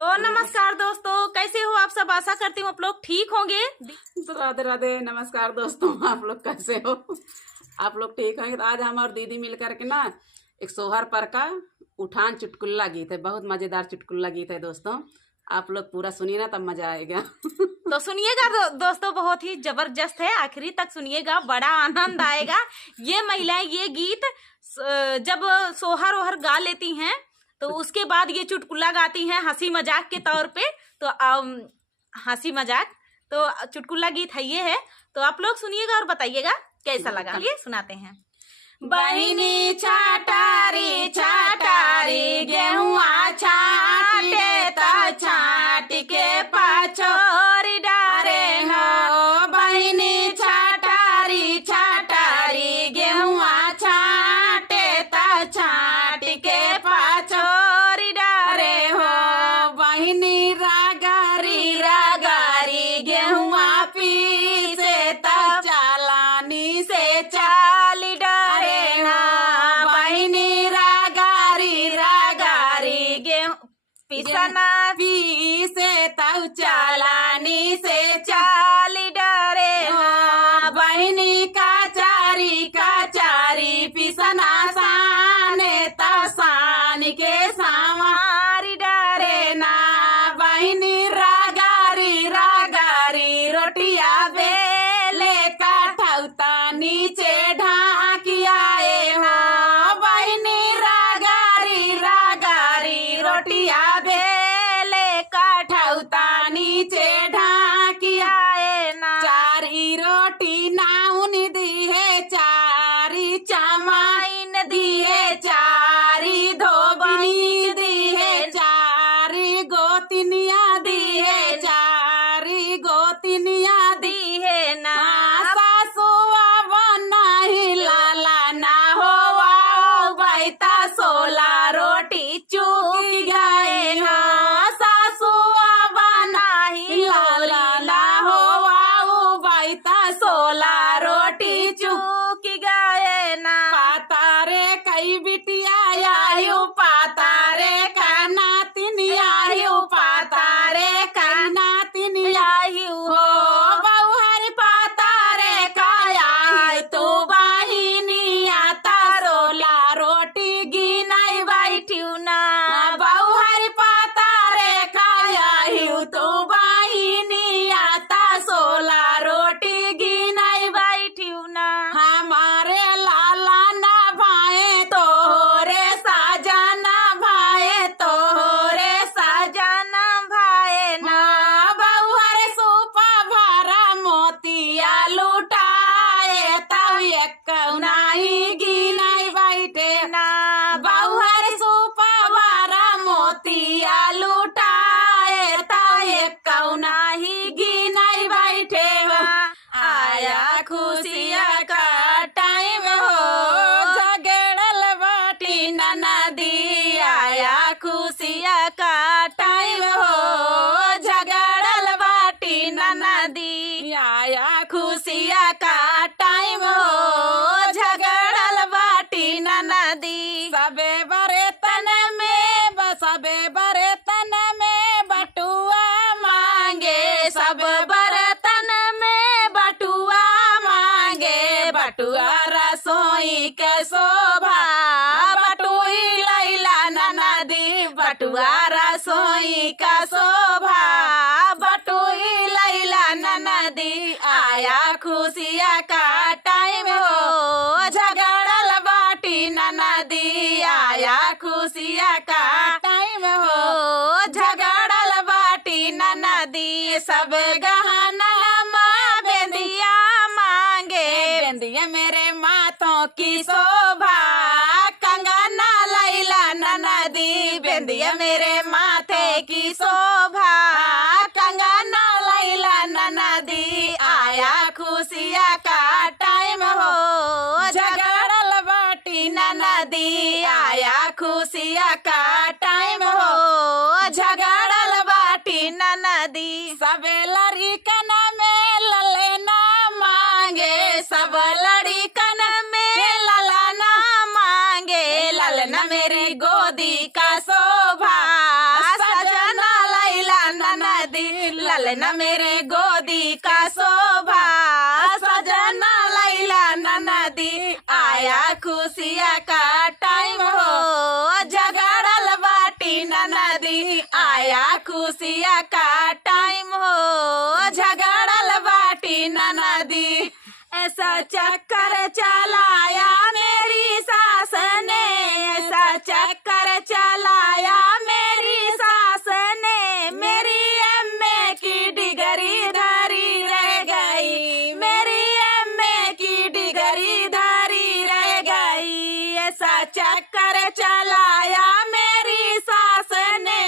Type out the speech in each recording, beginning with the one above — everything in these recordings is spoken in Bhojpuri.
तो नमस्कार दोस्तों, कैसे हो आप सब। आशा करती हूँ आप लोग ठीक होंगे। राधे राधे। नमस्कार दोस्तों, आप लोग कैसे हो? आप लोग ठीक होंगे। तो आज हम और दीदी मिल करके ना एक सोहर पर का उठान चुटकुल्ला गीत है, बहुत मजेदार चुटकुल्ला गीत है दोस्तों। आप लोग पूरा सुनिए ना, तब मजा आएगा। तो सुनिएगा दोस्तों, बहुत ही जबरदस्त है, आखिरी तक सुनिएगा, बड़ा आनंद आएगा। ये महिलाएं ये गीत जब सोहर ओहर गा लेती हैं तो उसके बाद ये चुटकुल्ला गाती हैं हंसी मजाक के तौर पे। तो हंसी मजाक तो चुटकुल्ला गीत है ये है। तो आप लोग सुनिएगा और बताइएगा कैसा लगा। चलिए सुनाते हैं। बहिनी छाटारी छाटारी गेहुआ छाटे तो छाट के पाछोरी डारे हो। बहिनी छाटारी छाटारी गेहुआ छाटे तो छाट के पाछोरी डारे हो। बहिनी रागारी रागारी गेहुआ पीसे तो चालानी से चाली डारे हो। बहिनी रागारी रागारी गेहूं पिसना पीसे तो चालानी से चाली डारे हो। बहिनी काचारी काचारी पिसना साने तो सान के सामारी डारे ना। बहिनी रागारी रागारी रोटिया बेले काठौता नीचे ढाकियाए हो। बहिनी रागारी रागारी रोटिया बेले काठौता नीचे ढाकियाए ना। चारी रोटी नाउन दिए चारी चमाइन दिए चारी धोबनी दिए चारी गोतिनिया दिए चारी गोतिनिया दिए ना। सासुआ बनाही लाला ना हो बैता सोला रोटी चूकी गए हो। सासुआ बनाही लाला ना हो बैता सोला रोटी चूकी गए ना। पातारे कई बिटिया आयु पातारे का नातिन आयु पातारे का नातिन आयु हो। बहुहर पातारे का आय तू बाहिनी आता सोला रोटी गिनाई बैठ्यू ना। बहुहर पातारे का आयु तू बाहिनी आता सोला रोटी गिनाई बैठ्यू ना। हमारे लाला ना भाए तोरे साजना भाए तोरे साजना भाए ना। बहुहर सुपा भरा मोतिया लुटाए तब एक नाही गिनाई बैठे ना। बहुहर सुपा भरा मोतिया लुटाए तब एक नाही गिनाई बैठे हो। आया खुशिया का टाइम हो झगड़ल बाटी ननदी। आया खुशिया का टाइम हो झगड़ल बाटी ननदी। आया खुशिया का टाइम हो झगड़ल बाटी ननदी। सबे बर्तन में सबे बर्तन में बटुआ मांगे सब बर्तन में बटुआ मांगे। बटुआ रसोई के शोभा बटुई लैला ननदी। बटुआ रसोई का शोभा बटुई लैला ननदी। आया खुशिया का टाइम हो झगड़ल बाटी ननदी। आया खुशिया का टाइम हो झगड़ल बाटी ननदी। सब गहना माँ बेंदिया मांगे बेंदिया मेरे माथों की शोभा कंगना लैला ननदी। बेंदिया मेरे माथे की शोभा कंगना लैला ननदी। आया खुशिया का टाइम हो झगड़ल बाटी ननदी। आया खुशिया का टाइम हो झगड़ल बाटी ननदी। सब लड़िकन में ललना मांगे सब लड़िकन में ललना मांगे। ललना मेरी गोदी का शोभा सजना ननदी, ललना मेरे गोदी का शोभा, सजना लैला ननदी, आया खुशिया का टाइम हो, झगड़ल बाटी ननदी, आया खुशिया का टाइम हो, झगड़ल बाटी ननदी। ऐसा चक्कर चलाया मेरी सास ने, ऐसा चक्कर चलाया मेरी सास ने, मेरी एमए की डिग्री धरी रह गई, मेरी एमए की डिग्री धरी रह गई। ऐसा चक्कर चलाया मेरी सास ने,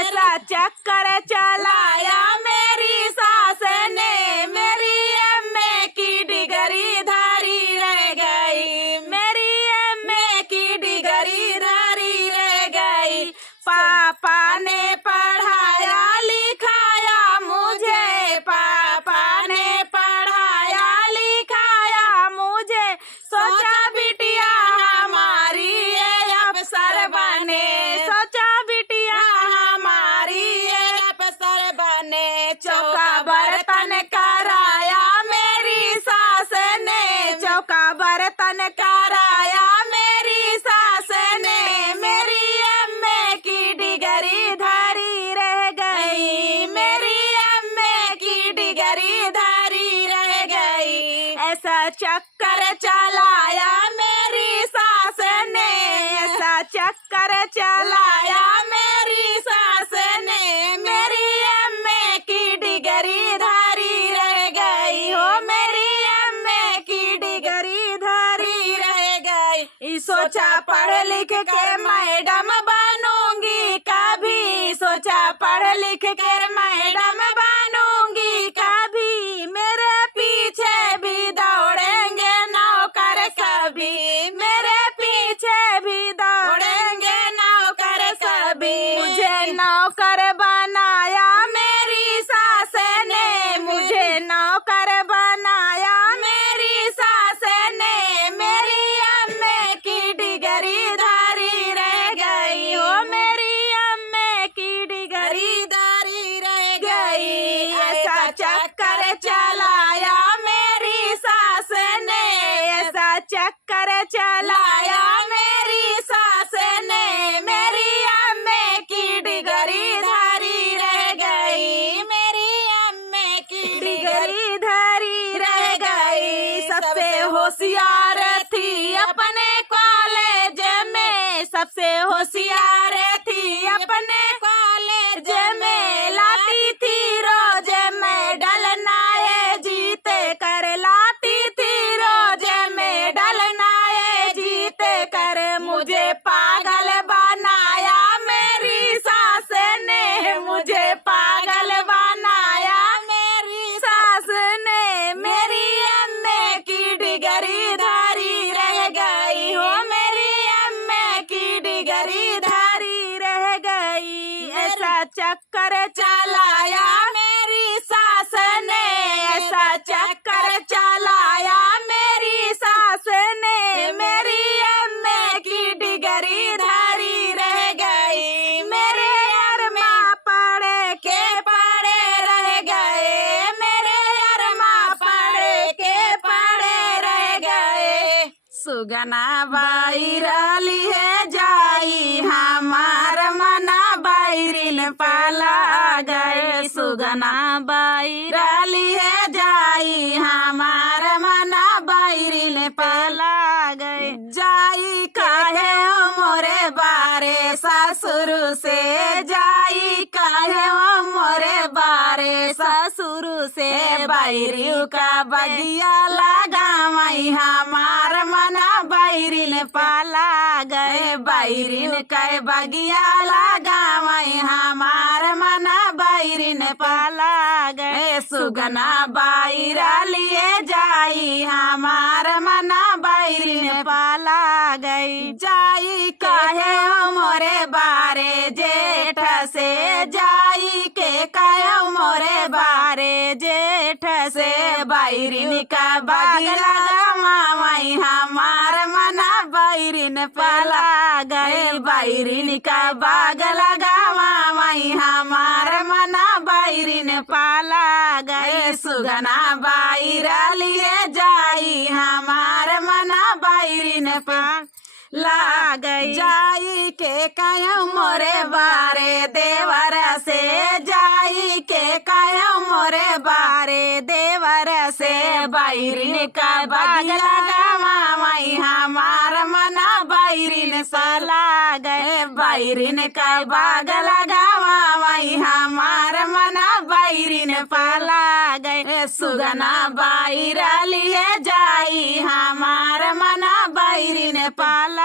ऐसा चक्कर चलाया मेरी सास ने, मेरी एमए की डिग्री धरी रह गई, मेरी एमए की डिग्री धरी रह गई। पापा ने पढ़ाया लिखाया मुझे, पापा ने पढ़ाया लिखाया मुझे, सोचा बिटिया हमारी ये अफसर बने, सोचा बिटिया हमारी ये अफसर बने। चौका बर्तन कराया मेरी सास ने, चौका बर्तन कराया मेरी सास ने, मेरी एमए की डिग्री धरी रह गई, मेरी एमए की डिग्री धरी रह गई। ऐसा चक्कर चलाया मेरी सास ने, ऐसा चक्कर चलाया मेरी सास ने, मेरी एमए की डिग्री धरी रह गई हो, मेरी एमए की डिग्री धरी रह गई। सोचा पढ़ लिख के मैडम बनूंगी कभी, सोचा पढ़ लिख के मैडम बनूंगी कभी, मेरे पीछे भी दौड़ेंगे नौकर कभी, मेरे पीछे भी दौड़ेंगे नौकर सभी। मुझे नौकर बनाया मेरी सास ने, मुझे नौकर बनाया मेरी सास ने, मेरी एमए की डिग्री धरी रह गई हो, मेरी एमए की डिग्री धरी रह गई। ऐसा चक्कर चलाया मेरी सास ने, ऐसा चक्कर चलाया मेरी सास ने, मेरी एमए की डिग्री धरी रह गई, मेरी एमए की डिग्री धरी रह गई। सबसे होशियार थी अपने कॉलेज में, सबसे होशियार थी अपने कॉलेज में, लाती थी रोज मेडल नाए जीते कर, लाती थी रोज मेडल नाए जीते कर। मुझे पागल बनाया मेरी सास ने, मुझे पागल बनाया मेरी सास ने, मेरी एमए की डिग्री धरी रह गई हो, मेरी एमए की डिग्री धरी रह गई। ऐसा चक्कर चलाया मेरी सास ने, ऐसा चक्कर चलाया मेरी सास ने, मेरी एमए की डिग्री धरी रह गई, मेरे अरमा पढ़ के पढ़े रह गए, मेरे अरमा पढ़ के पढ़े रह गए। सुगना बाई रली है जाई, हमार मना बाईरिन पाला गए, सुगना बाई रली है जाई, हमार मना बाईरिन पाला गए। जाई काहे ओ मोरे बारे ससुर से, जाई काहे ओ मोरे बारे ससुर से, बाईरिन का बगिया लगा मई, हमार मना बाईरिन पाला गए, बाईरिन का बगिया लगा मई, हमार मना बाईरिन पाला गए। सुगना बाईरा लिए जाई, हमार मना बाईरिन पाला गई। जाई काहे ओ मोरे बारे जेठ से, जाई के काहे ओ मोरे बारे जेठ से, बाईरिन का बगिया माई, हमार मना बाईरिन पाला गए, बाईरिन का बाग लगा माई, हमार मना बाईरिन पाला गई सुगना बाईरा लिए जाई हमार मना बाईरिन ला गई जाई के कायो मोरे बारे देवर से जाई के कायो मोरे बारे देवर से बाईरिन का बगिया गावाई हमार मना बाईरिन पाला गए बाईरिन का बाग लगावाई हमार मना बाईरिन पाला गए सुगना बाईरा लिए जाई हमार मना बाईरिन पाला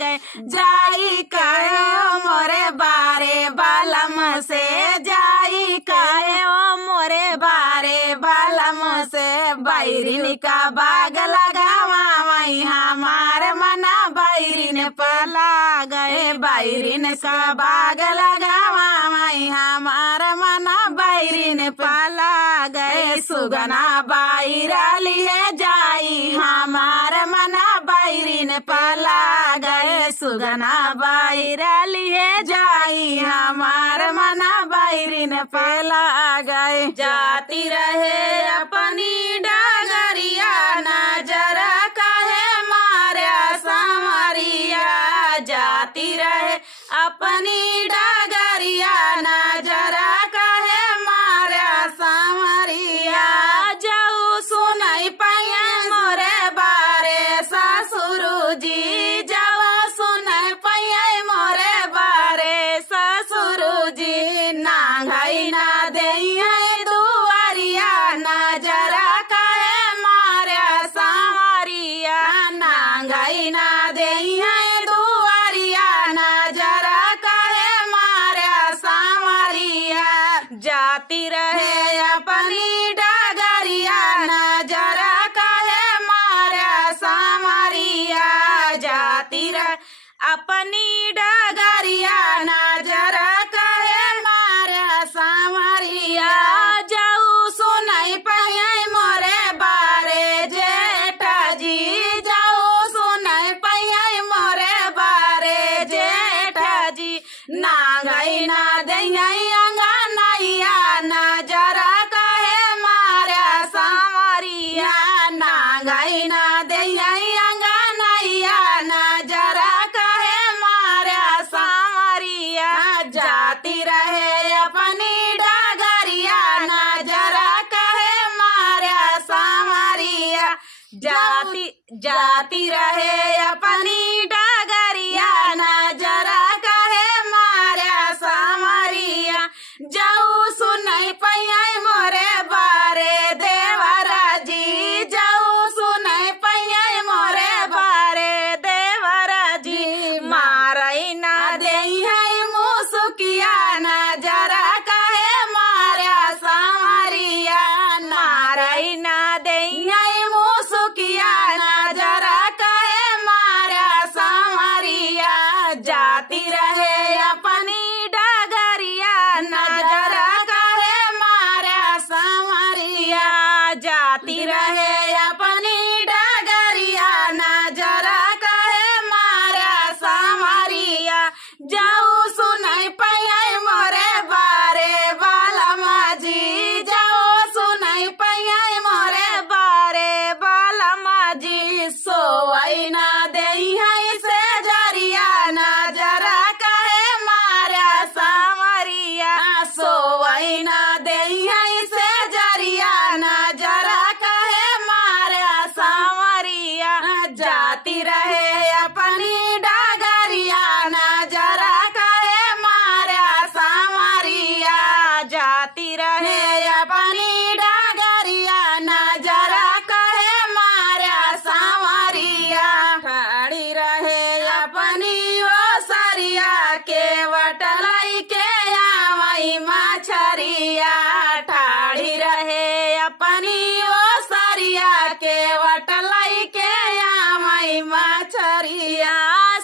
गए जाई कहो मोरे बारे बालम से जाई कहो मोरे बारे बालम से बाईरिन का बाग लगावाई हमार मना बाईरिन पाला गए बाईरिन का बाग लगावाई हमार मना बाईरिन पाला गए सुगना बाईरा लिए जाई हमार मना बाईरिन पाला गए सुगना बाईरा लिए जाई हमार मना बाईरिन पाला गए जाती रहे अपनी डगरिया नजर काहे मारा सामरिया जाती रहे अपनी डगरिया नजर काहे मारा सामरिया जाऊ सुनाई पाए मोरे बारे ससुरु जी जाऊ सुनाई पाए मोरे बारे ससुरु जी नांगाई ना देई दुआरिया नजर काहे मारा सामरिया नांगाई ना देई दुआरिया नजर काहे मारा सामरिया जाती रहे अपनी डगरिया नजर काहे मारा सामरिया जाती रहे अपनी डगरिया नजर काहे मारा सामरिया जाऊ सुनाई पाए मोरे बारे जेठा जी जाऊ सुनाई पाए मोरे बारे जेठा जी नांगाई ना दई अंगनैया नजर काहे मारा सामरिया नांगाई ना दई अंगनैया नजर काहे मारा सामरिया जाती रहे अपनी डगरिया नजर काहे मारा सामरिया जाती रहे अपनी डगरिया नजर काहे मारा सामरिया जाऊ सुनाई पाए मोरे बारे देवरा जी जाऊ सुनाई पाए मोरे बारे देवरा जी मारई ना देई है मुसुकिया नजर काहे मारा सामरिया मारई ना देई है मुसुकिया नजर काहे मारा सामरिया जाती रहे अपनी डगरिया नजर काहे मारा सामरिया जाती रहे अपनी डगरिया नजर काहे मारा सामरिया जाऊ सुनाई पाए मोरे बारे बालमा जी जाऊ सुनाई पाए मोरे बारे बालमा जी सोवई ना देई है से जरिया नजर काहे मारा सामरिया सोवई ना देई है से जरिया नजर काहे मारा सामरिया जाती रहे अपनी डगरिया नजर काहे मारा सामरिया जाती रहे अपनी डगरिया नजर काहे मारा सामरिया खड़ी रहे अपनी ओ सरिया के वटलाई के आवई मछरिया ठाड़ी रहे अपनी ओ सरिया के वटलाई के आवई मछरिया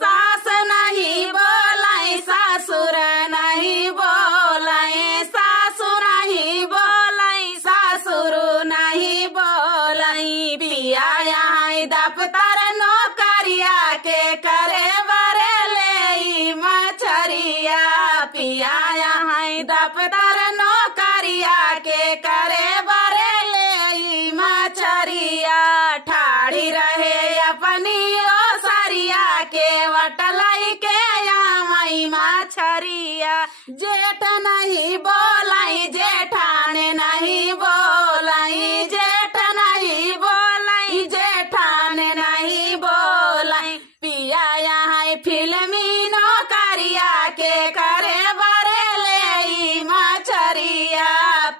सास नहीं बोलाई ससुर नहीं बोलाई सासु नहीं बोलाई ससुर नहीं बोलाई पिया यहाँ दफ्तर नौकरिया के करे बरे ले मछरिया पिया यहाँ दफ्तर नौकरिया सरिया के करे बरेले मछरिया ठाड़ी रहे अपनी ओ सरिया के वटलाई के आमई मछरिया जेठ नहीं बोलाई जेठाने नहीं बोलाई जेठ नहीं बोलाई जेठाने नहीं बोलाई पिया यहाँ फिल्मी नौकरिया के करे बरेले मछरिया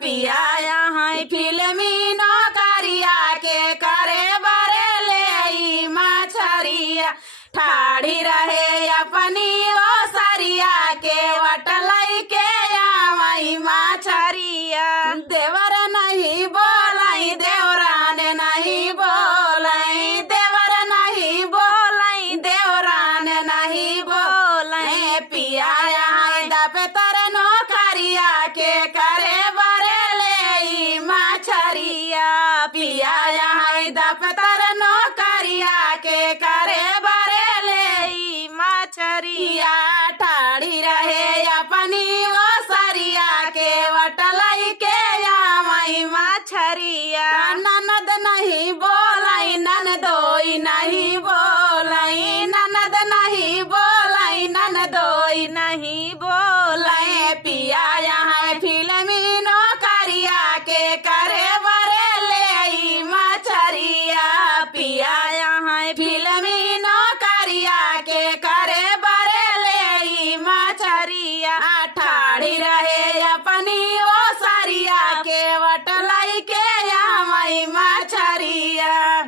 पिया यहाँ फिल्मी नौकरिया के करे बरेले मछरिया ठाड़ी रहे अपनी ओ सरिया के वटलाई के आमई मछरिया देवर नहीं बोलाई देवरान नहीं बोलाई देवर नहीं बोलाई देवरान नहीं बोलाई पिया यहाँ दपे तर नौकरिया के करे बरेले मछरिया पिया यहाँ दपे तर नौकरिया के करे बरेले मछरिया ठाड़ी रहे अपनी ओ सरिया के वटलाई के आमई मछरिया ननद नहीं बोलाई ननदोई नहीं बोलाई ननद नहीं बोलाई ननदोई नहीं बोलाई पिया यहाँ फिल्मी नौकरिया के करे बरेले मछरिया पिया यहाँ फिल्मी नौकरिया के करे बरेले मछरिया ठाड़ी रहे अपनी ओ सरिया के वटलाई के आमई मछरिया।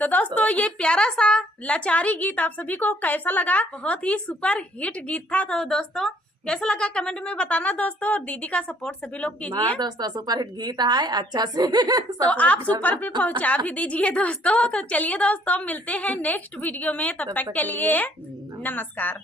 तो दोस्तों ये प्यारा सा लाचारी गीत आप सभी को कैसा लगा? बहुत ही सुपर हिट गीत था। तो दोस्तों कैसा लगा कमेंट में बताना दोस्तों, और दीदी का सपोर्ट सभी लोग कीजिए। दोस्तों सुपर हिट गीत है अच्छा से तो आप सुपर पे पहुंचा भी दीजिए दोस्तों। तो चलिए दोस्तों मिलते हैं नेक्स्ट वीडियो में, तब तक के लिए नमस्कार।